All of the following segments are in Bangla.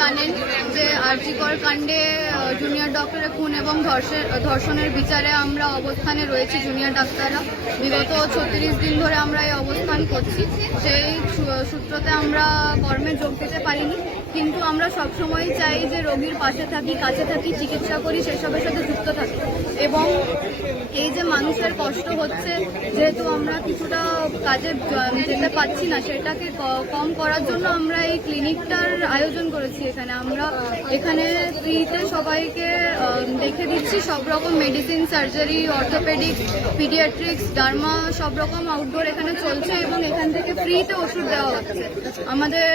জানেন যে আরজিকর কাণ্ডে জুনিয়র ডক্টরের খুন এবং ধর্ষণের বিচারে আমরা অবস্থানে রয়েছি জুনিয়র ডাক্তাররা। বিগত ছত্রিশ দিন ধরে আমরা এই অবস্থান করছি। সেই সূত্রতে আমরা কর্মে যোগ দিতে পারিনি। কিন্তু আমরা সব সবসময় চাই যে রোগীর পাশে থাকি, কাছে থাকি, চিকিৎসা করি, সেসবের সাথে যুক্ত থাকি। এবং এই যে মানুষের কষ্ট হচ্ছে, যেহেতু আমরা কিছুটা কাজে যেতে পাচ্ছি না, সেটাকে কম করার জন্য আমরা এই ক্লিনিকটার আয়োজন করেছি এখানে। আমরা এখানে ফ্রিতে সবাইকে দেখে দিচ্ছি, সব রকম medicine surgery orthopaedic paediatrics derma সব রকম আউটডোর এখানে চলছে এবং এখান থেকে ফ্রিতে ওষুধ দেওয়া হচ্ছে। আমাদের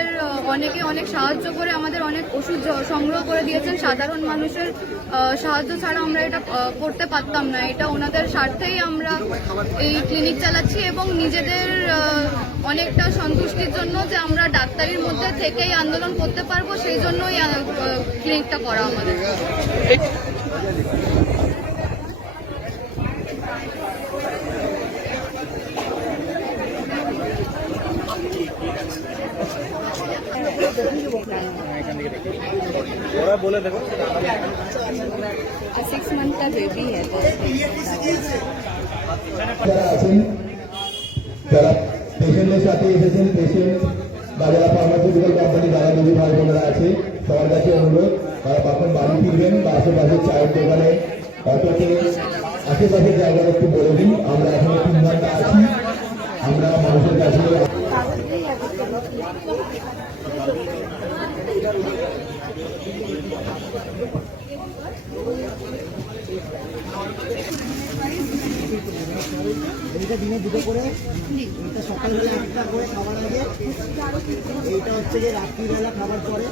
অনেকে অনেক সাহায্য করে, আমাদের অনেক ওষুধ সংগ্রহ করে দিয়েছেন। সাধারণ মানুষের সাহায্য ছাড়া আমরা এটা করতে পারতাম না। এটা ওনাদের স্বার্থেই আমরা এই ক্লিনিক চালাচ্ছি এবং নিজেদের অনেকটা সন্তুষ্টির জন্য যে আমরা ডাক্তারির মধ্যে থেকেই আন্দোলন করতে পারব, সেই জন্যই ক্লিনিকটা করা আমাদের। ওরা বলে দেখো সিক্স মান্থ কা বেবি হ্যাঁ যারা পেশেন্টের সাথে এসেছেন পেশেন্ট বা ফার্মাসিউটিক্যাল কোম্পানি যারা যদি ভাই বোনেরা আছে সবার কাছে বা আশেপাশে চায়ের দোকানে অটোতে আশেপাশের জায়গাটা একটু বলে দিন আমরা এখনও তিন ঘণ্টা আছি আমরা মানুষের কাছে এইটা দিনে দুটো করে এটা সকালবেলা একটা করে খাবার আগে এইটা হচ্ছে যে রাত্রিবেলা খাবার পরে।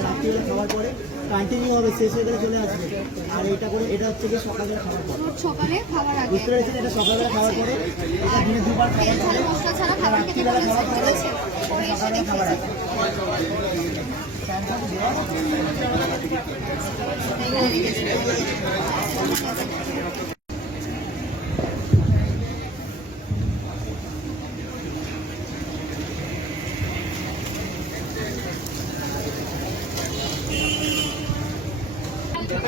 রাত্রিবেলা খাবার পরে কন্টিনিউ হবে শেষ হয়ে গেলে চলে আসবে আর এটা করে এটা হচ্ছে যে সকালবেলা খাবার পরে সকালে খাবার আগে বুঝতে পেরেছেন এটা সকালবেলা খাবার পরে এটা দিনে দুবার খাবার পরে রাত্রিবেলা খাবার পরে সকালবেলা খাবার দিনে